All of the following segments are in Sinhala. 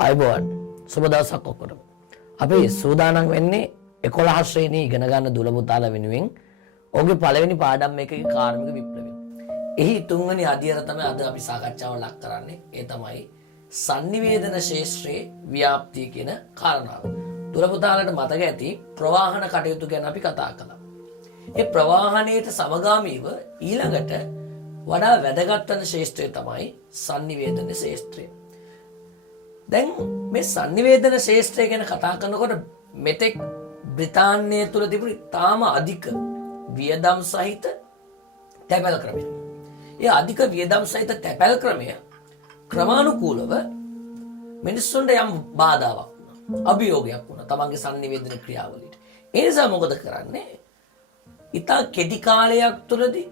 අයිබෝන් සුබ දවසක් ඔක්කොටම. අපි සූදානම් වෙන්නේ 11 ශ්‍රේණිය ඉගෙන ගන්න දුල පුතාලා වෙනුවෙන් ඔහුගේ පළවෙනි පාඩම් එකේ කාර්මික විප්ලවය. එහි තුන්වෙනි අධ්‍යයනය තමයි අද අපි සාකච්ඡාව ලක් කරන්නේ. ඒ තමයි sannivedana ශේෂ්ත්‍රයේ ව්‍යාප්තිය කියන කාරණාව. දුල පුතාලට මතක ඇති ප්‍රවාහන කටයුතු ගැන අපි කතා කළා. ඒ ප්‍රවාහණයට සමගාමීව ඊළඟට වඩා වැදගත් වන ශේෂ්ත්‍රය තමයි sannivedana ශේෂ්ත්‍රය. දැන් මේ sannivedana ශේෂ්ත්‍රය ගැන කතා කරනකොට මෙතෙක් බ්‍රිතාන්‍යය තුළ තිබුණු තාම අධික වියදම් සහිත තැපැල් ක්‍රමය. ඒ අධික වියදම් සහිත තැපැල් ක්‍රමය ක්‍රමානුකූලව මිනිස්සුන්ට යම් බාධාවක් වුණා. අභියෝගයක් වුණා තමන්ගේ sannivedana ක්‍රියාවලියට. ඒ නිසා මොකද කරන්නේ? ඉතා කෙටි කාලයක් තුළදී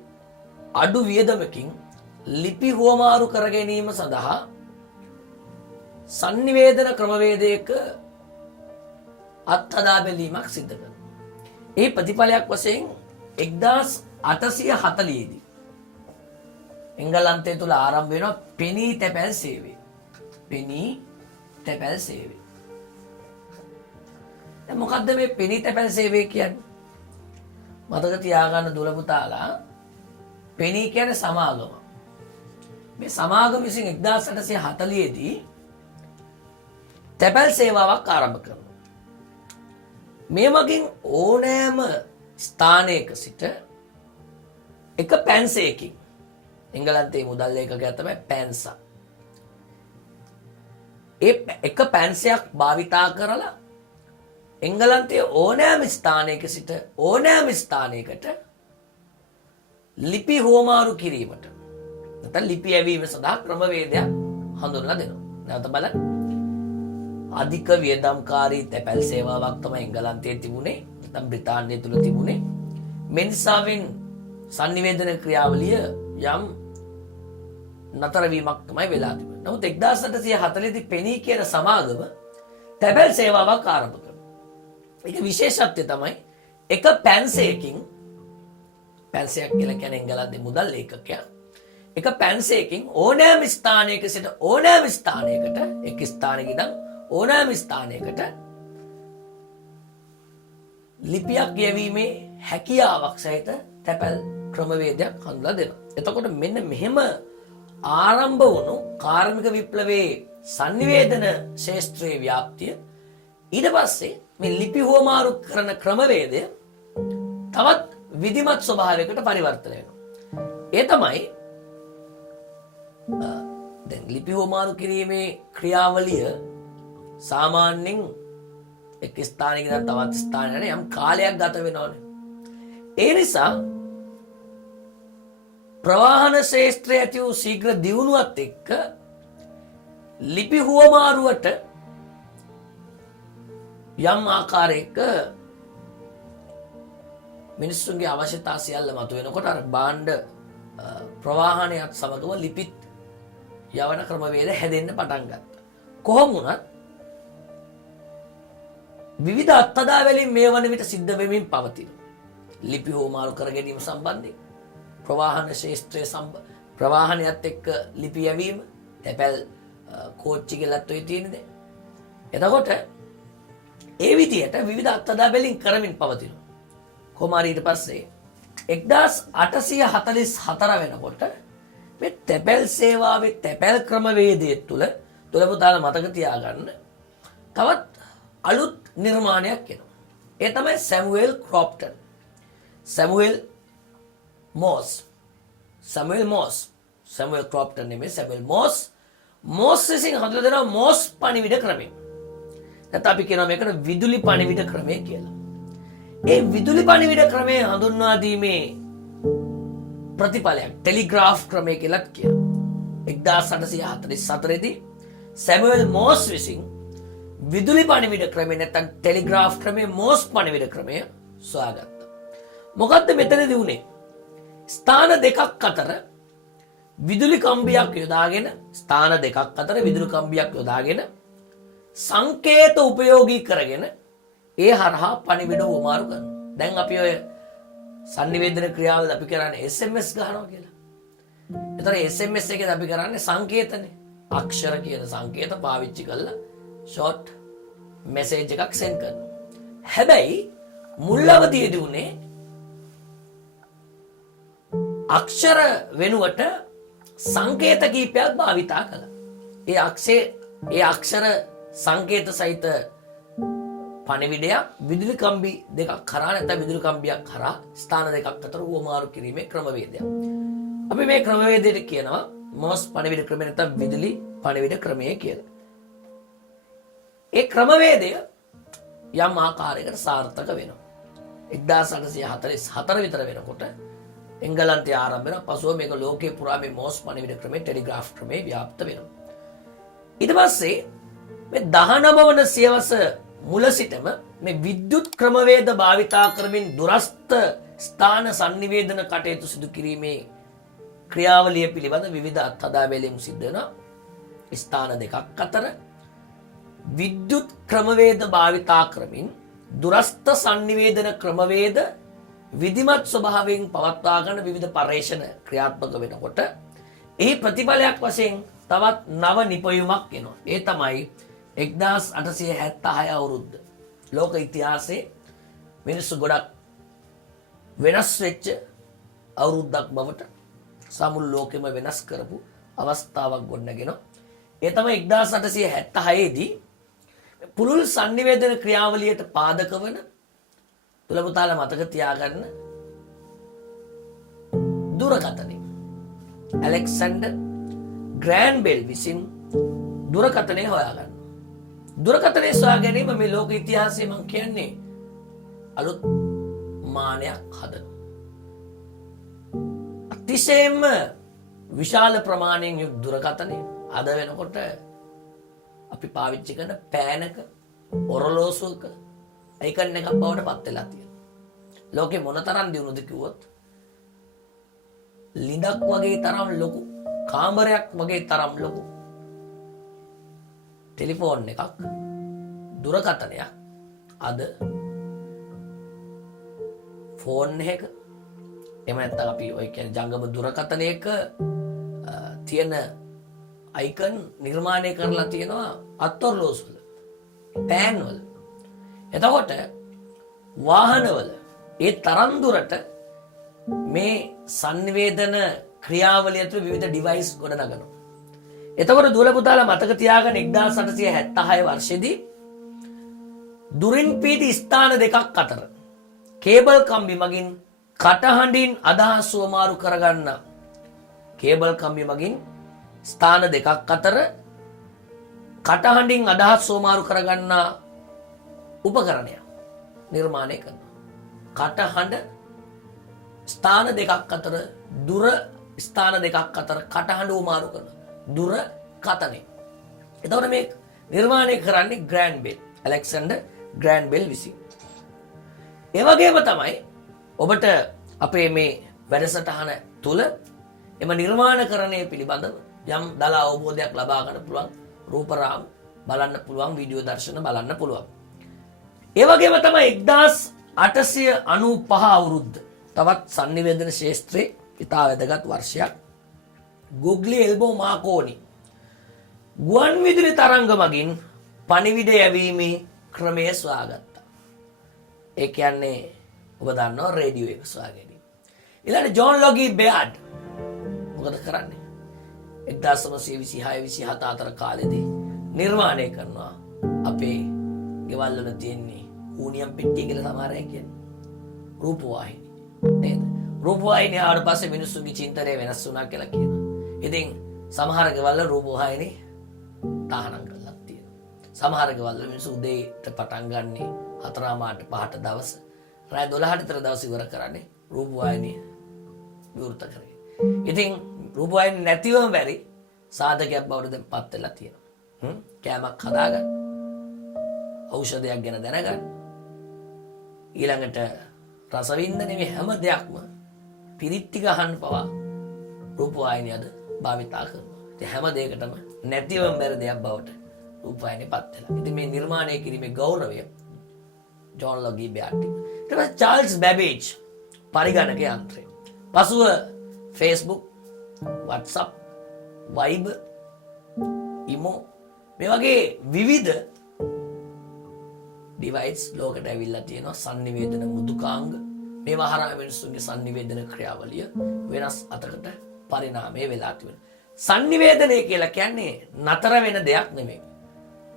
අඩු වියදමකින් ලිපි හුවමාරු කර ගැනීම සඳහා sannivedana ක්‍රමවේදයක අත්හදා බැලීමක් සිද්ධ කරනවා. ඒ ප්‍රතිඵලයක් වශයෙන් 1840 දී එංගලන්තය තුල ආරම්භ වෙන පෙනී තැපැල් සේවය. පෙනී තැපැල් සේවය. දැන් මොකද්ද මේ පෙනී තැපැල් සේවය කියන්නේ? මතක තියාගන්න දුල පුතාලා, පෙනී කියන්නේ සමාගම. මේ සමාගම විසින් 1840 දී තැපැල් සේවාවක් ආරම්භ කරනවා. මේ වගින් ඕනෑම ස්ථානයක සිට එක පැන්සයකින්, එංගලන්තයේ මුදල් ලේඛකයා තමයි පැන්සා. ඒ එක පැන්සයක් භාවිතා කරලා එංගලන්තයේ ඕනෑම ස්ථානයක සිට ඕනෑම ස්ථානයකට ලිපි හුවමාරු කිරීමට නැත්නම් ලිපි ඇවීම සඳහා ක්‍රමවේදයක් හඳුන්වලා දෙනවා. නැවත බලන්න. අධික වියදම්කාරී තැපැල් සේවාවක් තමයි එංගලන්තයේ තිබුණේ, නැත්නම් බ්‍රිතාන්‍යය තුල තිබුණේ. මෙන්සාවෙන් sannivedana ක්‍රියාවලිය යම් නතර වීමක් තමයි වෙලා තිබුණේ. නමුත් 1840 දී පෙනී කියන සමාගම තැපැල් සේවාවක් ආරම්භ කරනවා. ඒක විශේෂත්වය තමයි එක පැන්සයකින්, පැන්සයක් කියලා කියන්නේ එංගලන්තයේ මුදල් ලේඛකයා, එක පැන්සයකින් ඕනෑම ස්ථානයක සිට ඕනෑම ස්ථානයකට, එක් ස්ථානයක ඉඳන් ඕනෑම ස්ථානයකට ලිපියක් යැවීමේ හැකියාවක් සහිත තැපැල් ක්‍රමවේදයක් හඳුන්වලා දෙනවා. එතකොට මෙන්න මෙහෙම ආරම්භ වුණු කාර්මික විප්ලවයේ sannivedana ශේෂ්ත්‍රයේ ව්‍යාප්තිය ඊට පස්සේ මේ ලිපි හුවමාරු කරන ක්‍රමවේදය තවත් විධිමත් ස්වභාවයකට පරිවර්තනය වෙනවා. ඒ තමයි දැන් ලිපි හුවමාරු කිරීමේ ක්‍රියාවලිය සාමාන්‍යයෙන් එක් ස්ථානයක ඉඳන් තවත් ස්ථානයකට යම් කාලයක් ගත වෙනවනේ. ඒ නිසා ප්‍රවාහන ශේෂ්ත්‍රයේ ඇති වූ ශීඝ්‍ර දියුණුවත් එක්ක ලිපි හුවමාරුවට යම් ආකාරයක මිනිස්සුන්ගේ අවශ්‍යතා සියල්ල මතුවෙනකොට අර භාණ්ඩ ප්‍රවාහනයත් සමගම ලිපිත් යවන ක්‍රමවේද හැදෙන්න පටන් ගත්තා. කොහොම වුණත් විවිධ අත්හදාවලින් මේ වන විට සිද්ධ වෙමින් පවතින ලිපි හුවමාරු කර ගැනීම සම්බන්ධයෙන් ප්‍රවාහන ශේෂ්ත්‍රයේ ප්‍රවාහනයත් එක්ක ලිපි යැවීම, තැපැල් කෝච්චි කියලාත් ඔය තියෙන්නේ. එතකොට ඒ විදිහට විවිධ අත්හදාවලින් කරමින් පවතිනවා. කොහොමාරි ඊට පස්සේ 1844 වෙනකොට මේ තැපැල් සේවාවේ තැපැල් ක්‍රමවේදය තුල පුතාලා මතක තියාගන්න තවත් අලුත් නිර්මාණයක් එනවා. ඒ තමයි සැමුවෙල් ක්‍රොප්ටන්. සැමුවෙල් ක්‍රොප්ටන් නෙමෙයි, සැමුවෙල් මෝස් විසින් හඳුන්වලා දෙනවා මෝස් පණිවිඩ ක්‍රමය. නැත්නම් අපි කියනවා මේකට විදුලි පණිවිඩ ක්‍රමය කියලා. ඒ විදුලි පණිවිඩ ක්‍රමය හඳුන්වා දීමේ ප්‍රතිඵලයක් ටෙලිග්‍රාෆ් ක්‍රමය කියලාත් කියනවා. 1844 දී සැමුවෙල් මෝස් විසින් විදුලි පණිවිඩ ක්‍රමය නැත්නම් ටෙලිග්‍රාෆ් ක්‍රමය, මෝස් පණිවිඩ ක්‍රමය සොයාගත්තා. මොකද්ද මෙතනදී උනේ? ස්ථාන දෙකක් අතර විදුලි කම්බියක් යොදාගෙන සංකේත උපයෝගී කරගෙන ඒ හරහා පණිවිඩ හුවමාරු කරනවා. දැන් අපි ඔය sannivedana ක්‍රියාවල අපි කරන්නේ SMS ගහනවා කියලා. ඒතර SMS එකේ අපි කරන්නේ සංකේතනේ. අක්ෂර කියන සංකේත පාවිච්චි කරලා ෂෝට් මැසේජ් එකක් සෙන්ඩ් කරනවා. හැබැයි මුල් අවධියේදී උනේ අක්ෂර වෙනුවට සංකේත කීපයක් භාවිතා කළා. ඒ අක්ෂර සංකේත සහිත පණිවිඩයක් විදුලි කම්බි දෙකක් කරා නැත්නම් විදුලි කම්බියක් කරා ස්ථාන දෙකක් අතර උවමාරු කිරීමේ ක්‍රමවේදයක්. අපි මේ ක්‍රමවේදයට කියනවා මොස් පණිවිඩ ක්‍රමය නැත්නම් විදුලි පණිවිඩ ක්‍රමය කියලා. ඒ ක්‍රමවේදය යම් ආකාරයකට සාර්ථක වෙනවා. 1844 විතර වෙනකොට එංගලන්තයේ ආරම්භ වෙනවා. පසුව මේක ලෝකේ පුරා මේ මොස් පණිවිඩ ක්‍රමය ටෙලිග්‍රාෆ් ක්‍රමය ව්‍යාප්ත වෙනවා. ඊට පස්සේ මේ 19 වන සියවස මුල සිටම මේ විද්‍යුත් ක්‍රමවේද භාවිතා කරමින් දුරස්ත ස්ථාන sannivedana කටයුතු සිදු කිරීමේ ක්‍රියාවලිය පිළිබඳ විවිධ අත්හදාබැලීම් සිද්ධ වෙනවා. ස්ථාන දෙකක් අතර විද්‍යුත් ක්‍රමවේද භාවිතා කරමින් දුරස්ත sannivedana ක්‍රමවේද විධිමත් ස්වභාවයෙන් පවත්වා ගන්න විවිධ පර්යේෂණ ක්‍රියාත්මක වෙනකොට එහි ප්‍රතිඵලයක් වශයෙන් තවත් නව නිපයුමක් එනවා. ඒ තමයි 1876 අවුරුද්ද. ලෝක ඉතිහාසයේ මිනිස්සු ගොඩක් වෙනස් වෙච්ච අවුරුද්දක් බවට සමුළු ලෝකෙම වෙනස් කරපු අවස්ථාවක් ගොඩනගෙනවා. ඒ තමයි 1876 දී පුළුල් sannivedana ක්‍රියාවලියට පාදක වන තුලපුතාලා මතක තියාගන්න දුරකථනය. ඇලෙක්සැන්ඩර් ග්‍රෑන් බෙල් විසින් දුරකථනය හොයාගන්න. දුරකථනය සොයා ගැනීම මේ ලෝක ඉතිහාසයේ මම කියන්නේ අලුත් මානයක් හදන. අතිශයින්ම විශාල ප්‍රමාණයෙන් යුත් දුරකථනය අද වෙනකොට අපි පාවිච්චි කරන පෑනක ඔරලෝසුවක අයිකන් එකක් බවට පත් වෙලා තියෙනවා. ලෝකේ මොනතරම් දියුණුද කිව්වොත් ලිඳක් වගේ තරම් ලොකු කාමරයක් වගේ තරම් ලොකු ටෙලිෆෝන් එකක් දුරකථනයක් අද ෆෝන් එකක එහෙම නැත්නම් අපි ඔය කියන්නේ ජංගම දුරකථනයක තියෙන අයිකන් නිර්මාණය කරලා තියෙනවා අත්ඔරලෝසු වල පෑන් වල. එතකොට වාහනවල ඒ තරම් දුරට මේ sannivedana ක්‍රියාවලිය තුළ විවිධ ඩිවයිස් ගොඩනගනවා. එතකොට දුවල පුතාලා මතක තියාගන්න 1876 වර්ෂයේදී දුරින් පිහිටි ස්ථාන දෙකක් අතර කේබල් කම්බි මගින් කටහඬින් අදහස් වමාරු කරගන්න කේබල් කම්බි මගින් ස්ථාන දෙකක් අතර කටහඬින් අදහස් වමාරු කරගන්න උපකරණයක් නිර්මාණය කරනවා. කටහඬ ස්ථාන දෙකක් අතර දුර ස්ථාන දෙකක් අතර කටහඬ වමාරු කරන දුර කතනය. එතකොට මේ නිර්මාණය කරන්නේ grand bell Alexander grand bell විසින්. ඒ වගේම තමයි ඔබට අපේ මේ වැඩසටහන තුල එම නිර්මාණකරණය පිළිබඳව යම් දල අවබෝධයක් ලබා ගන්න පුළුවන් රූපරාම බලන්න පුළුවන් වීඩියෝ දර්ශන බලන්න පුළුවන්. ඒ වගේම තමයි 1895 අවුරුද්ද තවත් sannivedana ශාස්ත්‍රයේ ඉතා වැදගත් වර්ෂයක්. ගුග්ලි එල්බෝ මාකෝනි ගුවන් විදුලි තරංග මගින් පණිවිඩ යැවීමේ ක්‍රමය සොයාගත්තා. ඒ කියන්නේ ඔබ දන්නවා රේඩියෝ එක සොයා ගැනීම. ඊළඟට ජෝන් ලොගී බෙයාඩ් මොකද කරන්නේ? 1926-27 අතර කාලෙදී නිර්මාණය කරනවා අපේ ගෙවල් වල තියෙන්නේ ඌනියම් පෙට්ටිය කියලා සමහර අය කියන්නේ. රූපවාහිනී නේද? රූපවාහිනිය ආවට පස්සේ මිනිස්සුන්ගේ චින්තනය වෙනස් වුණා කියලා කියනවා. ඉතින් සමහර ගෙවල් වල රූපවාහිනී තහනම් කරලා තියෙනවා. සමහර ගෙවල් වල මිනිස්සු උදේට පටන් ගන්නෙ 4:00 5ට දවස. රාත්‍රී 12ට විතර දවස් ඉවර කරන්නේ රූපවාහිනිය විවෘත කරගෙන. ඉතින් රූපවාහිනිය නැතිවම බැරි සාධකයක් බවට දැන් පත් වෙලා තියෙනවා. කෑමක් හදාගන්න. ඖෂධයක් ගැන දැනගන්න. ඊළඟට රසවින්දනයේ මේ හැම දෙයක්ම පිරිත්ති ගහන්න පවා රූපවාහිනිය අද භාවිතා කරනවා. ඉතින් හැම දෙයකටම නැතිවම බැරි දෙයක් බවට රූපවාහිනිය පත් වෙලා. ඉතින් මේ නිර්මාණය කිරීමේ ගෞරවය ජෝන් ලොගී බෙයාඩ්. ඊට පස්සේ චාල්ස් බැබේජ් පරිගණක යන්ත්‍රය. පසුව Facebook, WhatsApp, Viber, Imo මේ වගේ විවිධ ඩිවයිස් ලෝකෙට ඇවිල්ලා තියෙනවා sannivedana මුදුකාංග. මේවා හරහා මිනිස්සුන්ගේ sannivedana ක්‍රියාවලිය වෙනස් අතකට පරිණාමය වෙලා තිබෙනවා. sannivedanaya කියලා කියන්නේ නතර වෙන දෙයක් නෙමෙයි.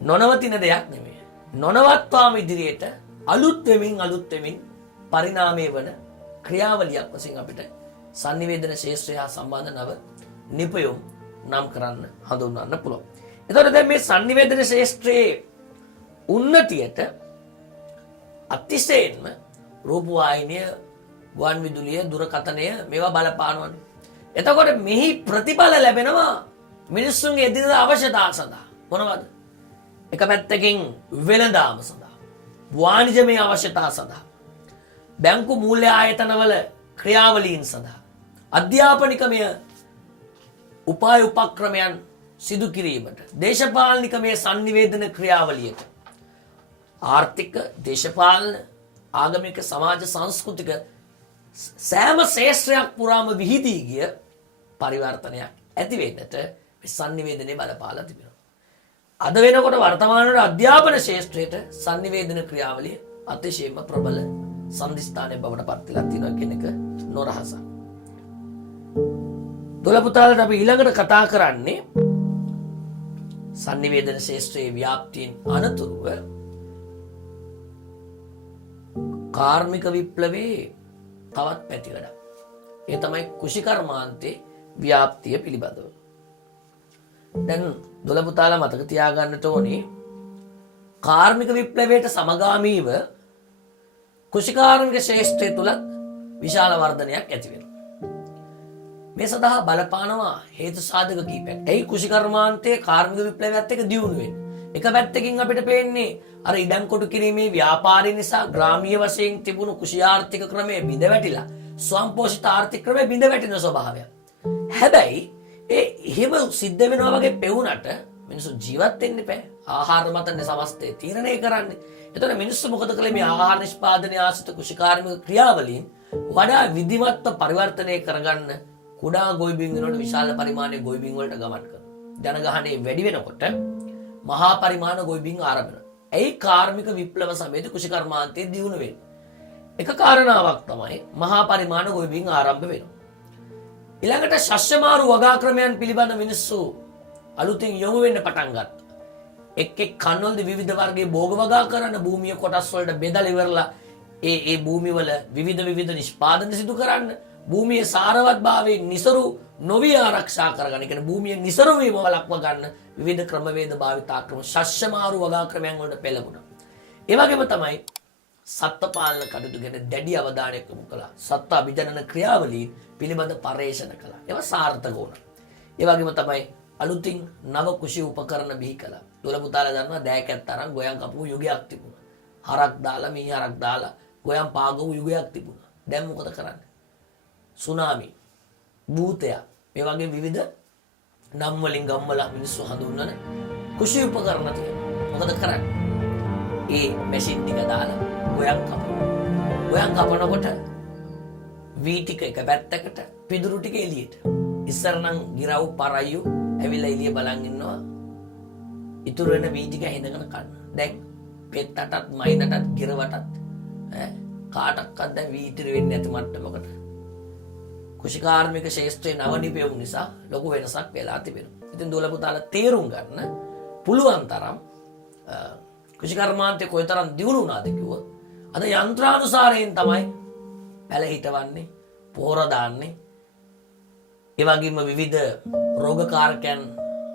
නොනවතින දෙයක් නෙමෙයි. නොනවත්වාම ඉදිරියට අලුත් වෙමින් පරිණාමය වන ක්‍රියාවලියක් වශයෙන් අපිට sannivedana ශාස්ත්‍රය හා සම්බන්ධ නව නිපයුම් නම් කරන්න හඳුන්වන්න පුළුවන්. එතකොට දැන් මේ sannivedana ශාස්ත්‍රයේ උන්නතියට අතිශයින්ම රූපවාහිනිය, ගුවන් විදුලිය, දුරකථනය මේවා බලපානවනේ. එතකොට මෙහි ප්‍රතිඵල ලැබෙනවා මිනිස්සුන්ගේ එදිනෙදා අවශ්‍යතා සඳහා. මොනවද? එක පැත්තකින් වෙළඳාම සඳහා, වාණිජමය අවශ්‍යතා සඳහා, බැංකු මූල්‍ය ආයතනවල ක්‍රියාවලීන් සඳහා, අධ්‍යාපනිකමය උපාය උපක්‍රමයන් සිදු කිරීමට, දේශපාලනිකමය sannivedana ක්‍රියාවලියට, ආර්ථික, දේශපාලන, ආගමික, සමාජ සංස්කෘතික සෑම ශාස්ත්‍රයක් පුරාම විහිදී ගිය පරිවර්තනයක් ඇති වෙන්නට මේ sannivedanaye බලපාලා තිබෙනවා. අද වෙනකොට වර්තමානයේ අධ්‍යාපන ශාස්ත්‍රයට sannivedana ක්‍රියාවලිය අතිශයින්ම ප්‍රබල සම්දිස්ථානයක් බවට පත් වෙලා තියෙනවා කියන එක නොරහසක්. දොළ පුතාලට අපි ඊළඟට කතා කරන්නේ sannivedana ශාස්ත්‍රයේ ව්‍යාප්තියෙන් අනතුරුව කාර්මික විප්ලවයේ තවත් පැතිකඩක්. ඒ තමයි කුෂිකර්මාන්තයේ ව්‍යාප්තිය පිළිබඳව. දැන් දොළ පුතාලා මතක තියාගන්නට ඕනේ කාර්මික විප්ලවයට සමගාමීව කුෂිකාර්මික ශාස්ත්‍රය තුල විශාල වර්ධනයක් ඇති වෙනවා. මේ සඳහා බලපානවා හේතු සාධක කීපයක්. එයි කුෂිකර්මාන්තයේ කාර්මික විප්ලවයත් එක්ක දියුණු වෙන්නේ. එක පැත්තකින් අපිට පේන්නේ අර ඉඩම් කොටු කිරීමේ ව්‍යාපාරය නිසා ග්‍රාමීය වශයෙන් තිබුණු කුෂි ආර්ථික ක්‍රමය බිඳ වැටිලා ස්වයංපෝෂිත ආර්ථික ක්‍රමය බිඳ වැටෙන ස්වභාවයක්. හැබැයි එහෙම සිද්ධ වෙනවා වගේ පෙවුනට මිනිස්සු ජීවත් වෙන්න බෑ. ආහාර මතනේ සමස්තය තීරණය කරන්නේ. එතකොට මිනිස්සු මොකද කළේ මේ ආහාර නිෂ්පාදනය ආශ්‍රිත කුෂිකාර්මික ක්‍රියාවලින් වඩා විධිමත්ව පරිවර්තනය කරගන්න කුඩා ගොවිබිම් වලට විශාල පරිමාණයේ ගොවිබිම් වලට ගමන් කරනවා. ජනගහනය වැඩි වෙනකොට මහා පරිමාණ ගොවිබිම් ආරම්භ වෙනවා. ඒ කාර්මික විප්ලව සමයේදී කුෂිකර්මාන්තයේ දියුණු වෙන්නේ. එක කාරණාවක් තමයි මහා පරිමාණ ගොවිබිම් ආරම්භ වෙනවා. ඊළඟට ශස්‍යමාරු වගා ක්‍රමයන් පිළිබඳ මිනිස්සු අලුතින් යොමු වෙන්න පටන් ගත්තා. එක් කන්වලදී විවිධ වර්ගයේ භෝග වගා කරන භූමිය කොටස් වලට බෙදලා ඉවරලා ඒ භූමි වල විවිධ නිෂ්පාදන සිදු කරන්න, භූමියේ සාරවත්භාවයෙන් නිසරු නොවි ආරක්ෂා කරගන්න, කියන්නේ භූමිය නිසරු වීම වළක්ව ගන්න විවිධ ක්‍රමවේද භාවිතා ක්‍රම ශස්‍යමාරු වගා ක්‍රමයන් වලට පෙළඹුණා. ඒ වගේම තමයි සත්ත්ව පාලන කටයුතු ගැන දැඩි අවධානයක් යොමු කළා. සත්ත්ව අභිජනන ක්‍රියාවලීන් පිළිබඳ පර්යේෂණ කළා. ඒවා සාර්ථක වුණා. ඒ වගේම තමයි අලුතින් නව කුෂි උපකරණ බිහි කළා. දොළ පුතාලා දන්නවා දෑකැත් තරම් ගොයන් කපපු යුගයක් තිබුණා. හරක් දාලා මී හරක් දාලා ගොයන් පාගවු යුගයක් තිබුණා. දැන් මොකද කරන්නේ? සුනාමි, භූතය, මේ වගේ විවිධ නම් වලින් ගම්වල මිනිස්සු හඳුන්වන කුෂි උපකරණ තියෙනවා. මොකද කරන්නේ? ඒ මැෂින් ටික දාලා ගොයන් කපනවා. ගොයන් කපනකොට වී ටික එක පැත්තකට, පිදුරු ටික එළියට. ඉස්සර නම් ගිරව් පරයු ඇවිල්ලා එළිය බලන් ඉන්නවා. ඉතුරු වෙන වී ටික හිඳගෙන කන්න. දැන් පෙත්තටත්, මයිනටත්, ගිරවටත් කාටක්වත් දැන් වී ඉතිරි වෙන්නේ නැති මට්ටමකට කුෂිකාර්මික ශාස්ත්‍රයේ නවනිපෙවුම් නිසා ලොකු වෙනසක් වෙලා තිබෙනවා. ඉතින් දොළ පුතාලා තේරුම් ගන්න පුළුවන් තරම් කුෂිකර්මාන්තේ කොයිතරම් දියුණු වුණාද කිව්වොත් අද යන්ත්‍රානුසාරයෙන් තමයි පැල හිටවන්නේ, පොහොර දාන්නේ. ඒ වගේම විවිධ රෝගකාරකයන්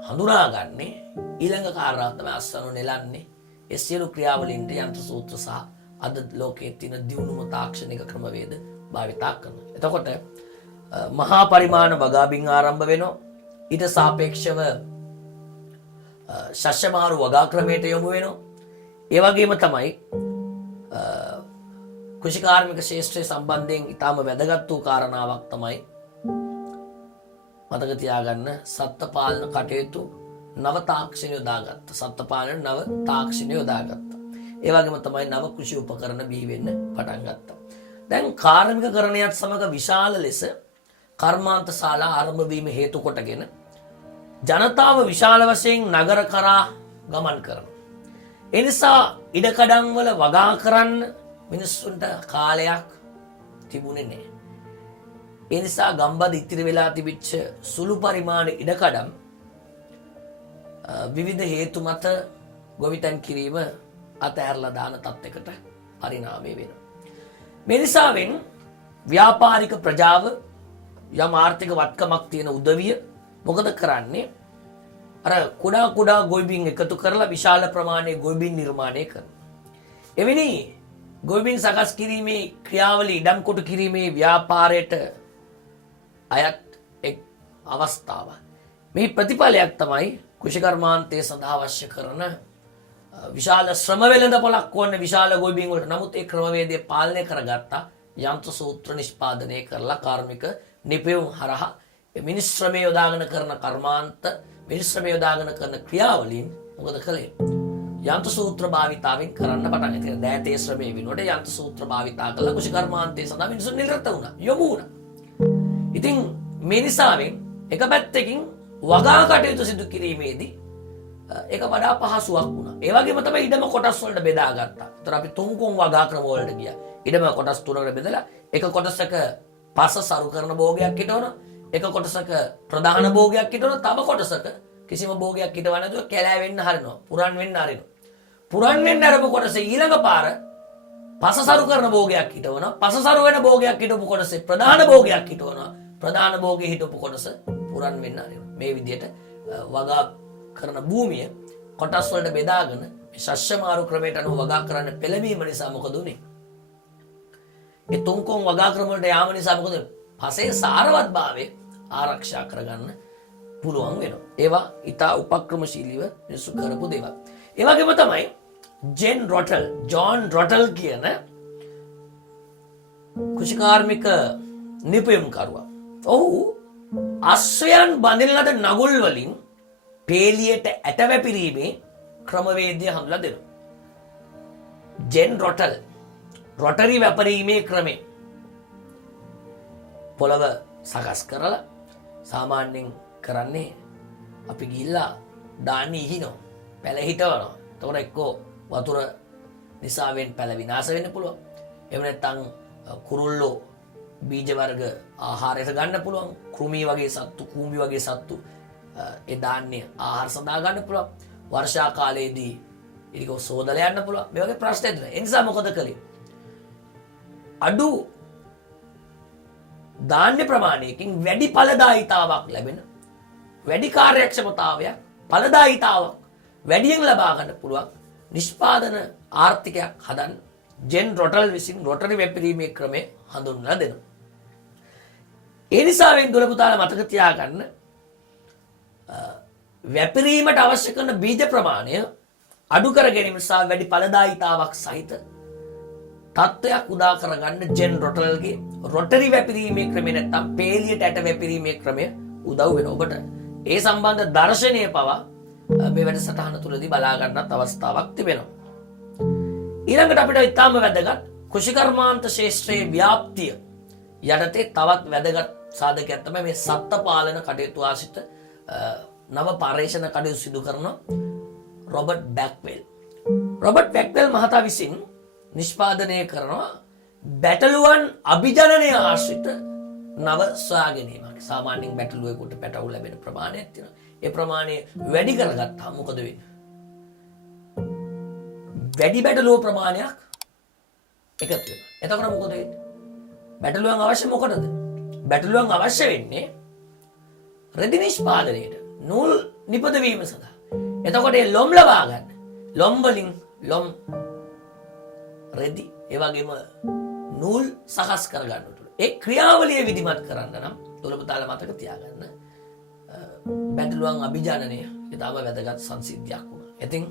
හඳුනාගන්නේ. ඊළඟ කාරණාව තමයි අස්වනු නෙලන්නේ. ඒ සියලු ක්‍රියාවලින්ට යන්ත්‍ර සූත්‍ර සහ අද ලෝකයේ තියෙන දියුණුම තාක්ෂණික ක්‍රමවේද භාවිතා කරනවා. එතකොට මහා පරිමාණ වගාබිම් ආරම්භ වෙනවා. ඊට සාපේක්ෂව ශස්‍යමාරු වගා ක්‍රමයට යොමු වෙනවා. ඒ වගේම තමයි කුෂිකාර්මික ශාස්ත්‍රය සම්බන්ධයෙන් ඉතාම වැදගත් වූ කාරණාවක් තමයි මතක තියාගන්න සත්ත්ව පාලන කටයුතු නව තාක්ෂණය යොදාගත්ත. සත්ත්ව පාලන නව තාක්ෂණය යොදාගත්ත. ඒ වගේම තමයි නව කෘෂි උපකරණ බිහි වෙන්න පටන් ගත්තා. දැන් කාර්මිකකරණයත් සමග විශාල ලෙස කර්මාන්ත ශාලා ආරම්භ වීම හේතු කොටගෙන ජනතාව විශාල වශයෙන් නගර කරා ගමන් කරනවා. ඒ නිසා ඉඩකඩම් වල වගා කරන්න මිනිස්සුන්ට කාලයක් තිබුණේ නැහැ. ඒ නිසා ගම්බද ඉතිරි වෙලා තිබිච්ච සුළු පරිමාණ ඉඩකඩම් විවිධ හේතු මත ගොවිතැන් කිරීම අතහැරලා දාන තත්යකට පරිණාමය වෙනවා. මේ නිසාවෙන් ව්‍යාපාරික ප්‍රජාව යම් ආර්ථික වත්කමක් තියෙන උදවිය මොකද කරන්නේ? අර කුඩා ගොවිබින් එකතු කරලා විශාල ප්‍රමාණයේ ගොවිබින් නිර්මාණය කරනවා. එවැනි ගොවිබින් සකස් කිරීමේ ක්‍රියාවලිය ඉඩම් කොටු කිරීමේ ව්‍යාපාරයට අයත් එක් අවස්ථාවක්. මේ ප්‍රතිඵලයක් තමයි කෘෂිකර්මාන්තය සඳහා අවශ්‍ය කරන විශාල ශ්‍රම වෙළඳපොළක් වන විශාල ගොවිබින් වලට. නමුත් ඒ ක්‍රමවේදය පාලනය කරගත්තා යන්ත්‍ර සූත්‍ර නිෂ්පාදනය කරලා කාර්මික නිපැයුම් හරහා මිනිස් ශ්‍රමය යොදාගෙන කරන කර්මාන්ත මිනිස් ශ්‍රමය යොදාගෙන කරන ක්‍රියාවලින් මොකද කළේ? යන්ත්‍ර සූත්‍ර භාවිතාවෙන් කරන්න පටන් ගත්තා. දෑතේ ශ්‍රමයේ වෙනුවට යන්ත්‍ර සූත්‍ර භාවිතා කළා කෘෂිකර්මාන්තය සඳහා මිනිසුන් නිරත වුණා, යොමු වුණා. ඉතින් මේ නිසාවෙන් එක පැත්තකින් වගා කටයුතු සිදු කිරීමේදී ඒක වඩා පහසුවක් වුණා. ඒ වගේම තමයි ඉඩම කොටස් වලට බෙදාගත්තා. ඒතර අපි තුන්කොන් වගා ක්‍රම වලට ගියා. ඉඩම කොටස් තුනකට බෙදලා එක කොටසක පස සරු කරන භෝගයක් හිටවනවා, එක කොටසක ප්‍රධාන භෝගයක් හිටවනවා, තව කොටසක කිසිම භෝගයක් හිටවන්නේ නැතුව කැලෑ වෙන්න හරිනවා, පුරන් වෙන්න හරිනවා. පුරන් වෙන්න අරපු කොටස ඊළඟ පාර පස සරු කරන භෝගයක් හිටවනවා, පස සරු වෙන භෝගයක් හිටවපු කොටසේ ප්‍රධාන භෝගයක් හිටවනවා, ප්‍රධාන භෝගේ හිටවපු කොටස පුරන් වෙන්න හරිනවා. මේ විදිහට වගා කරන භූමිය කොටස් වලට බෙදාගෙන ශස්‍ය මාරු ක්‍රමයට අනුව වගා කරන්න පෙළඹීම නිසා මොකද උනේ? ඒ තුන්කොන් වගා ක්‍රම වලට යාම නිසා මොකද? පසේ සාරවත්භාවය ආරක්ෂා කරගන්න පුළුවන් වෙනවා. ඒවා ඊට උපක්‍රමශීලීව මිනිස්සු කරපු දේවල්. ඒ වගේම තමයි ජෝන් රොටල් කියන කෘෂිකාර්මික නිපැයුම්කරුවා. ඔහු අශ්වයන් බඳින ලද නගුල් වලින් පේලියට ඇට වැපිරීමේ ක්‍රමවේදය හඳුන්ලා දෙනවා. ජෙන් රොටල් රොටරි වැපරීමේ ක්‍රමය පොළව සකස් කරලා සාමාන්‍යයෙන් කරන්නේ අපි ගිහිල්ලා දාන්නේ ඉහිනවා, පැල හිටවනවා. එතකොට එක්කෝ වතුර නිසාවෙන් පැල විනාශ වෙන්න පුළුවන්. එහෙම නැත්නම් කුරුල්ලෝ බීජ වර්ග ආහාරයට ගන්න පුළුවන්. කෘමි වගේ සත්තු, කූඹි වගේ සත්තු ඒ ධාන්‍ය ආහාර සඳහා ගන්න පුළුවන්. වර්ෂා කාලයේදී ඒක සෝදලා යන්න පුළුවන්. මේ වගේ ප්‍රශ්න ඇතිවෙනවා. ඒ නිසා මොකද කළේ? අඩු ධාන්‍ය ප්‍රමාණයකින් වැඩි ඵලදායීතාවක් ලැබෙන, වැඩි කාර්යක්ෂමතාවයක්, ඵලදායීතාවක් වැඩියෙන් ලබා ගන්න පුළුවන් නිෂ්පාදන ආර්ථිකයක් හදන්න ජෙන් රොටල් විසින් රොටරි වැපිරීමේ ක්‍රමය හඳුන්වලා දෙනවා. ඒ නිසා වෙන දුර පුතාලා මතක තියාගන්න වැපිරීමට අවශ්‍ය කරන බීජ ප්‍රමාණය අඩු කර ගැනීම සහ වැඩි ඵලදායීතාවක් සහිත තත්ත්වයක් උදා කරගන්න ජෙන් රොටල්ගේ රොටරි වැපිරීමේ ක්‍රමය නැත්නම් පේලියට ඇට වැපිරීමේ ක්‍රමය උදව් වෙනවා. ඔබට ඒ සම්බන්ධ දර්ශනය පවා මේ වැඩසටහන තුලදී බලා ගන්නත් අවස්ථාවක් තිබෙනවා. ඊළඟට අපිට ඉතාම වැදගත් කෘෂිකර්මාන්ත ශාස්ත්‍රයේ ව්‍යාප්තිය යටතේ තවත් වැදගත් සාධකයක් තමයි මේ සත්ත්ව පාලන කටයුතු ආශ්‍රිත නව පර්යේෂණ කටයුතු සිදු කරන රොබර්ට් බැක්වෙල්. රොබර්ට් බැක්වෙල් මහතා විසින් නිෂ්පාදනය කරනවා බැටළුවන් අභිජනනය ආශ්‍රිත නව සොයා ගැනීමක්. සාමාන්‍යයෙන් බැටළුවෙකුට පැටවු ලැබෙන ප්‍රමාණයක් තියෙනවා. ඒ ප්‍රමාණය වැඩි කරගත්තාම මොකද වෙන්නේ? වැඩි බැටළුව ප්‍රමාණයක් එකතු වෙනවා. එතකොට මොකද වෙන්නේ? බැටළුවන් අවශ්‍ය මොකටද? බැටළුවන් අවශ්‍ය වෙන්නේ රෙදි නිෂ්පාදනයට, නූල් නිපදවීම සඳහා. එතකොට ඒ ලොම් ලබා ගන්න. ලොම් වලින් ලොම් රෙදි ඒ වගේම නූල් සකස් කර ගන්නට. ඒ ක්‍රියාවලිය විධිමත් කරන්න නම් දොළපතාල මතක තියාගන්න බැටළුවන් අභිජනනය ඉතාම වැදගත් සංසිද්ධියක් වුණා. ඉතින්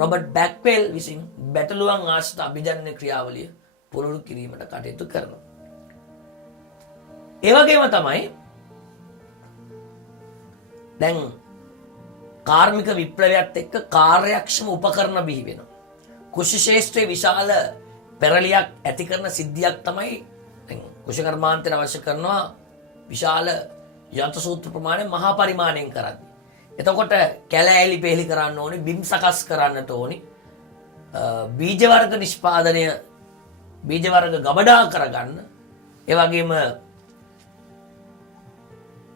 රොබර්ට් බැක්වෙල් විසින් බැටළුවන් ආශ්‍රිත අභිජනන ක්‍රියාවලිය පුරුදු කිරීමට කටයුතු කරනවා. ඒ වගේම තමයි දැන් කාර්මික විප්ලවයත් එක්ක කාර්යක්ෂම උපකරණ බිහි වෙනවා. කෘෂි ක්ෂේත්‍රයේ විශාල පෙරලියක් ඇති කරන සිද්ධියක් තමයි දැන් කෘෂි කර්මාන්තයට අවශ්‍ය කරනවා විශාල යන්ත්‍ර සූත්‍ර ප්‍රමාණය මහා පරිමාණයෙන් කරන්නේ. එතකොට කැලෑලි පෙහෙලි කරන්න ඕනේ, බිම් සකස් කරන්නට ඕනේ. බීජ වර්ග නිෂ්පාදනය බීජ වර්ග ගබඩා කරගන්න ඒ වගේම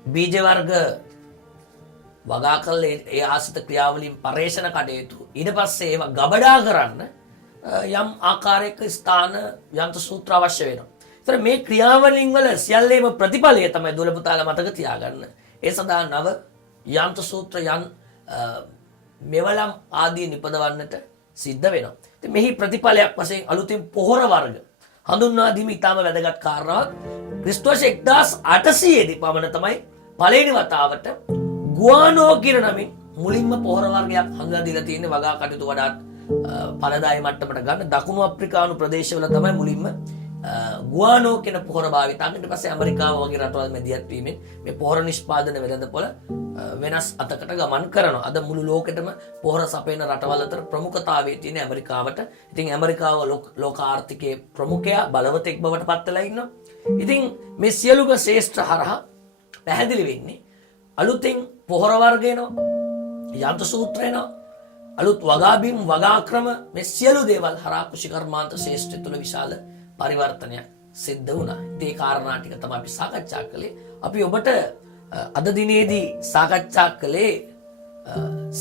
බීජ වර්ග වගා කරලා ඒ ආශ්‍රිත ක්‍රියාවලින් පරේෂණ කටයුතු ඊට පස්සේ ඒවා ගබඩා කරන්න යම් ආකාරයක ස්ථාන යන්ත්‍ර සූත්‍ර අවශ්‍ය වෙනවා. ඒතර මේ ක්‍රියාවලින් වල සියල්ලේම ප්‍රතිඵලය තමයි දුවල පුතාලා මතක තියාගන්න. ඒ සඳහා නව යන්ත්‍ර සූත්‍ර මෙවලම් ආදී නිපදවන්නට සිද්ධ වෙනවා. ඉතින් මෙහි ප්‍රතිඵලයක් වශයෙන් අලුතින් පොහොර වර්ග හඳුන්වා දීම ඉතාම වැදගත් කාරණාවක්. ක්‍රිස්තුවර්ෂ 1800 දී පමණ තමයි පළවෙනි වතාවට ගුවානෝ කියන නමින් මුලින්ම පොහොර වර්ගයක් හඳුන්වා දීලා තියෙන්නේ වගා කටයුතු වඩාත් ඵලදායී මට්ටමට ගන්න. දකුණු අප්‍රිකානු ප්‍රදේශවල තමයි මුලින්ම ගුවානෝ කියන පොහොර භාවිතා කරන්නේ. ඊට පස්සේ ඇමරිකාව වගේ රටවල් මැදිහත් වීමෙන් මේ පොහොර නිෂ්පාදන වෙළඳපොළ වෙනස් අතකට ගමන් කරනවා. අද මුළු ලෝකෙටම පොහොර සපයන රටවල් අතර ප්‍රමුඛතාවයේ තියෙන ඇමරිකාවට. ඉතින් ඇමරිකාව ලෝක ආර්ථිකයේ ප්‍රමුඛයා බලවතෙක් බවට පත් වෙලා ඉන්නවා. ඉතින් මේ සියලුම ශ්‍රේෂ්ඨ හරහා පැහැදිලි වෙන්නේ අලුතෙන් පොහොර වර්ග එනවා, යන්ත්‍ර සූත්‍ර එනවා, අලුත් වගාබිම් වගාක්‍රම මේ සියලු දේවල් හරහා කෘෂිකර්මාන්ත ශ්‍රේෂ්ඨය තුළ විශාල පරිවර්තනයක් සිද්ධ වුණා. ඒ කාරණා ටික තමයි අපි සාකච්ඡා කළේ. අපි ඔබට අද දිනේදී සාකච්ඡා කළේ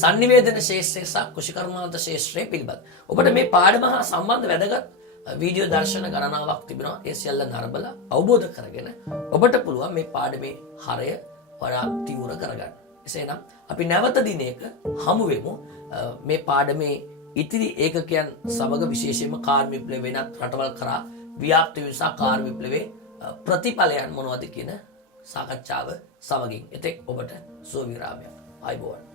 sannivedana ශේෂ්ත්‍රය සහ කෘෂිකර්මාන්ත ශේෂ්ත්‍රය පිළිබඳ. ඔබට මේ පාඩම හා සම්බන්ධ වැදගත් වීඩියෝ දර්ශන ගණනාවක් තිබෙනවා. ඒ සියල්ල නරඹලා අවබෝධ කරගෙන ඔබට පුළුවන් මේ පාඩමේ හරය වඩා තීව්‍ර කරගන්න. එසේනම් අපි නැවත දිනයක හමු වෙමු. මේ පාඩමේ ඉතිරි ඒකකයන් සමග විශේෂයෙන්ම කාර්මික විප්ලවය වෙනත් රටවල් කරා ව්‍යාප්ත වීම සහ කාර්මික විප්ලවයේ ප්‍රතිඵලයන් මොනවද කියන සාකච්ඡාව සමගින් එතෙක් ඔබට සුව විරාමයක්. ආයුබෝවන්.